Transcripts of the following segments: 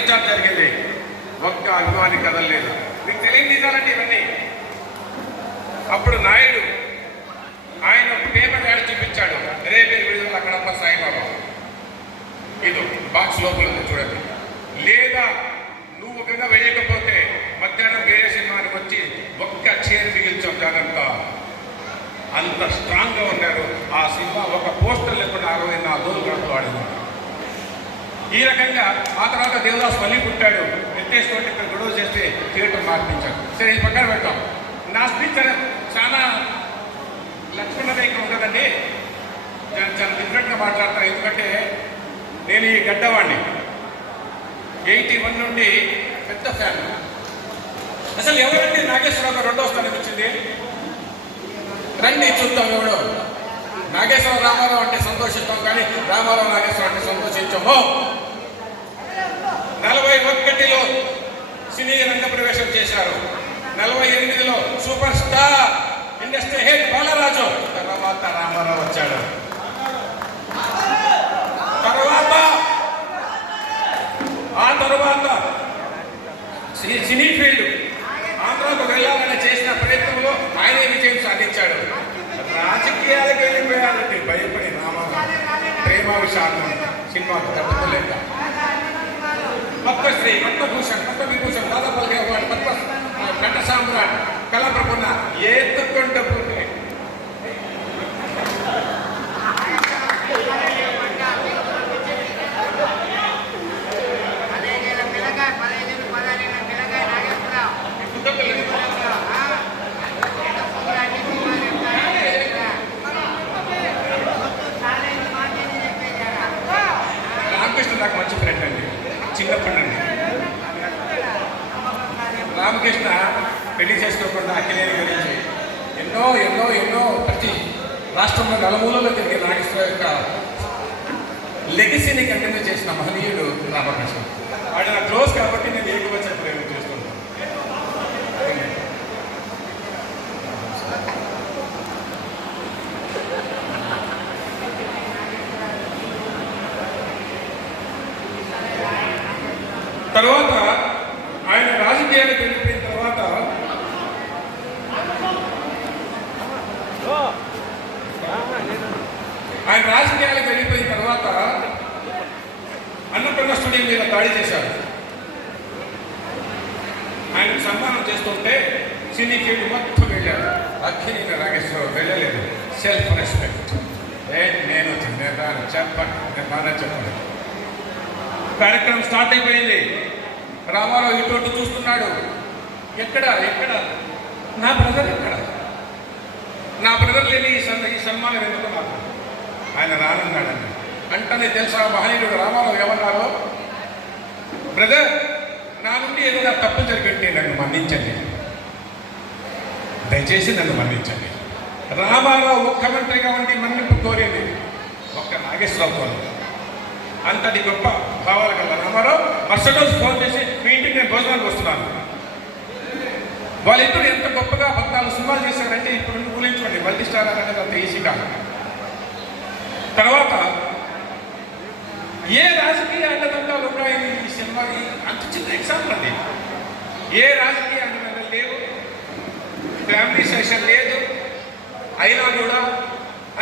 చాటు జరిగింది. ఒక్క అభిమాని కదలలేదు. మీకు తెలియని నిజాలండి ఇవన్నీ. అప్పుడు నాయుడు ఆయన పేపర్ యాడ్ చూపించాడు. రేపే విడుదల అక్కడమ్మ సాయిబాబా. ఇది బాక్స్ లోపల చూడండి. లేదా నువ్వు కనుక వేయకపోతే మధ్యాహ్నం వేరే సినిమానికి వచ్చి ఒక్క చీర మిగిల్చొచ్చానంత అంత స్ట్రాంగ్గా ఉన్నారు ఆ సినిమా ఒక పోస్టర్ లేకుండా అరవై నాలుగు రోజులు గడప వాడింది. ఈ రకంగా ఆ తర్వాత దేవదాస్ మళ్ళీ పుట్టాడు. ఎత్తేసుకుంటే ఇక్కడ గొడవ చేస్తే థియేటర్ మార్పించాడు సరే ఇది పక్కన పెట్టాం నా స్పీచ్ చాలా లక్ష్మణ రేఖ ఉండదండి నేను చాలా డిఫరెంట్గా మాట్లాడతాను ఎందుకంటే నేను ఈ గడ్డవాడిని ఎయిటీ వన్ నుండి పెద్ద ఫ్యాన్. అసలు ఎవరండి నాగేశ్వరరావు రెండో స్థానం ఇచ్చింది? రండి చూద్దాం ఎవడో. నాగేశ్వరం రామారావు అంటే సంతోషిస్తాం కానీ రామారావు నాగేశ్వరం అంటే సంతోషించము నలభై ఒకటిలో సినీ రంగ ప్రవేశం చేశారు. నలభై ఎనిమిదిలో super star industry head Balaraju. తర్వాత రామారావు వచ్చాడు తర్వాత ఆ తర్వాత సి- సినీ ఫీల్డ్ ఆంధ్రాకు వెళ్ళాలని చేసిన ప్రయత్నంలో ఆయనే విజయం సాధించాడు రాజకీయాలకు వెళ్ళిపోయాలంటే భయపడి రామారావు ప్రేమ విషాదం సినిమాకు తట్టుకోలేక పద్మశ్రీ పద్మభూషణ్ పద్మవిభూషణ్ దాదాపు అవార్డు పద్మ నట సామ్రాట్ కళాప్రపన్న ఎత్తుకుంటూ రామకృష్ణ పెళ్ళి చేసుకోకుండా అఖిలేని గురించి ఎన్నో ఎన్నో ఎన్నో ప్రతి రాష్ట్రంలో నలుమూలలో తిరిగి నాగేశ్వర యొక్క లెగసీని కంటిన్యూ చేసిన మహనీయుడు రామకృష్ణ. వాడు నా క్లోజ్ కాబట్టి నేను ఏకవచన ప్రయోగం చేస్తున్నాను తర్వాత రాజకీయాలకు వెళ్ళిపోయిన తర్వాత ఆయన రాజకీయాలకు వెళ్ళిపోయిన తర్వాత అన్నపూర్ణ స్టూడియో మీద దాడి చేశారు ఆయనకు సన్మానం చేస్తుంటే సినీ ఫీల్డ్ మొత్తం వెళ్ళారు అఖిలి నాగేశ్వరరావు వెళ్ళలేదు. సెల్ఫ్ రెస్పెక్ట్ ఏ నేను చెప్పండి చెప్పండి కార్యక్రమం స్టార్ట్ అయిపోయింది. రామారావు ఇటు చూస్తున్నాడు. ఎక్కడ? ఎక్కడ? నా బ్రదర్ ఎక్కడ? నా బ్రదర్ లేని ఈ సన్ ఈ సన్మానం ఎందుకు నాకు ఆయన రానున్నాడని అంటనే తెలుసా మహనీయుడు రామారావు ఏమన్నారో? బ్రదర్ నా నుండి ఏదైనా తప్పు జరిగింటే నన్ను మన్నించండి. దయచేసి నన్ను మన్నించండి. రామారావు ముఖ్యమంత్రిగా ఉండి మన్నింపు కోరింది ఒక్క నాగేశ్వరరావు అంతటి గొప్ప భావాలు కల రామారావు మరుసటి రోజు ఫోన్ చేసి మీ ఇంటికి నేను భోజనానికి వస్తున్నాను. వాళ్ళిద్దరు ఎంత గొప్పగా భక్తాలు సినిమాలు చేశారంటే ఇప్పుడు ఊహించుకోండి మల్టీ స్టార్ అనేది అంత ఈజీ కాదు తర్వాత ఏ రాజకీయ అండదండాలు ఉన్నాయని ఈ సినిమాకి అంత చిన్న ఎగ్జాంపుల్ అండి ఏ రాజకీయ అండదండలు లేవు ఫ్యామిలీ సెషన్ లేదు అయినా కూడా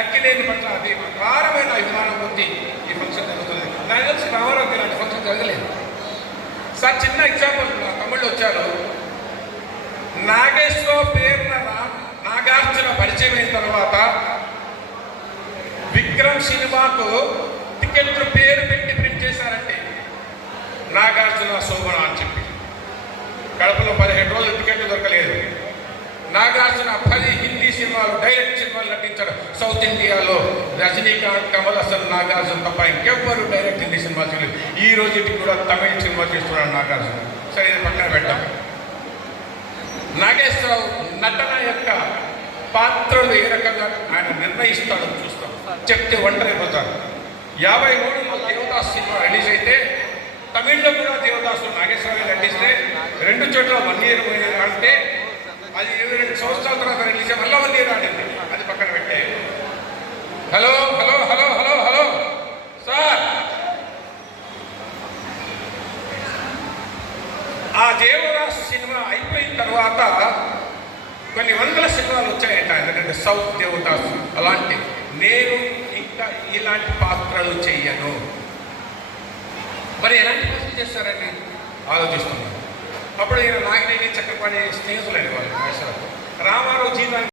అక్కిలేని పట్ల అది అపారమైన అభిమానం ఉంది ఈ ఫంక్షన్ జరుగుతుంది నాకు తెలిసి రామారావు ఇలాంటి ఫంక్షన్ జరగలేదు సార్ చిన్న ఎగ్జాంపుల్ తమ్ముళ్ళు వచ్చారు. నాగేశ్వర పేరున నాగార్జున పరిచయం అయిన తర్వాత విక్రమ్ సినిమాకు టికెట్లు పేరు పెట్టి ప్రింట్ చేశారంటే నాగార్జున శోభన అని చెప్పి. కడపలో పదిహేడు రోజులు టికెట్లు దొరకలేదు. నాగార్జున పది హిందీ సినిమాలు డైరెక్ట్ సినిమాలు నటించాడు. సౌత్ ఇండియాలో రజనీకాంత్ కమల్ హాసన్ నాగార్జున తప్ప ఇంకెవ్వరు డైరెక్ట్ హిందీ సినిమా చేయలేదు ఈ రోజుకి కూడా తమిళ సినిమా చేస్తున్నాడు నాగార్జున. సరే ఇది పక్కన పెట్టాం నాగేశ్వరరావు నటన యొక్క పాత్రలు ఏ రకంగా ఆయన నిర్ణయిస్తాడో చూస్తాం. చెప్తే ఒంటరైపోతారు యాభై మూడు దేవదాస్ సినిమా రిలీజ్ అయితే తమిళ్ళో కూడా దేవదాసు నాగేశ్వరరావు నటిస్తే రెండు చోట్ల వన్ ఇయర్ అంటే అది ఇరవై రెండు సంవత్సరాల తర్వాత రిలీజ్ మళ్ళీ వన్ ఇయర్ అది పక్కన పెట్టే hello hello hello hello hello sir Devadasu cinema అయిపోయిన తర్వాత కొన్ని వందల సినిమాలు వచ్చాయట. ఎందుకంటే సౌత్ దేవదాస్ అలాంటి నేను ఇంకా ఇలాంటి పాత్రలు చెయ్యను. మరి ఎలాంటి పాత్రలు చేస్తారని ఆలోచిస్తున్నాను. అప్పుడు ఈయన నాగినేని చక్రపాణి స్నేహితులైన వాళ్ళు రామారావు జీవితాన్ని